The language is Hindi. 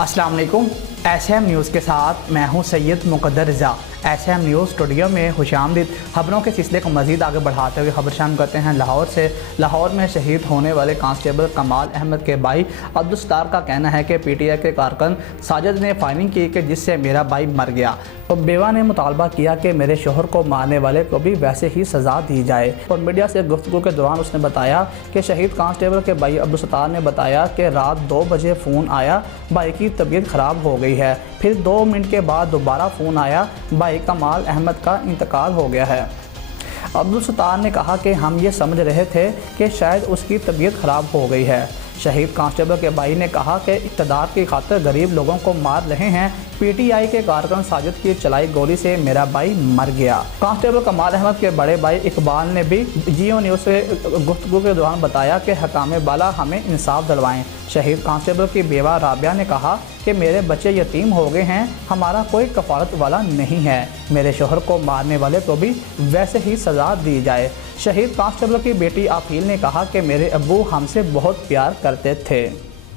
अस्सलाम वालेकुम। एसएम न्यूज़ के साथ मैं हूं सैयद मुक़द्दर रज़ा। एसएम न्यूज़ स्टूडियो में खुशामदीद। खबरों के सिलसिले को मज़ीद आगे बढ़ाते हुए खबर शामिल करते हैं लाहौर से। लाहौर में शहीद होने वाले कांस्टेबल कमाल अहमद के भाई अब्दुल सत्तार का कहना है कि पीटीआई के कारकुन साजिद ने फायरिंग की कि जिससे मेरा भाई मर गया। तो बेवा ने मुतालबा किया कि मेरे शोहर को मारने वाले को भी वैसे ही सज़ा दी जाए। और मीडिया से गुफ्तगू के दौरान उसने बताया कि शहीद कांस्टेबल के भाई अब्दुल सत्तार ने बताया कि रात 2 बजे फ़ोन आया, भाई की तबीयत ख़राब हो गई है। फिर 2 मिनट के बाद दोबारा फ़ोन आया, भाई कमाल अहमद का इंतकाल हो गया है। अब्दुल सत्तार ने कहा कि हम ये समझ रहे थे कि शायद उसकी तबीयत ख़राब हो गई है। शहीद कांस्टेबल के भाई ने कहा कि इक़्तिदार की खातिर गरीब लोगों को मार रहे हैं। पीटीआई के कारकुन साजिद की चलाई गोली से मेरा भाई मर गया। कांस्टेबल कमाल अहमद के बड़े भाई इकबाल ने भी जियो न्यूज़ से गुफ्तगू के दौरान बताया कि हकाम बाला हमें इंसाफ दिलवाएं। शहीद कांस्टेबल की बेवा राबिया ने कहा कि मेरे बच्चे यतीम हो गए हैं, हमारा कोई कफालत वाला नहीं है। मेरे शोहर को मारने वाले को भी वैसे ही सज़ा दी जाए। शहीद कांस्टेबल की बेटी आफील ने कहा कि मेरे अब्बू हमसे बहुत प्यार करते थे।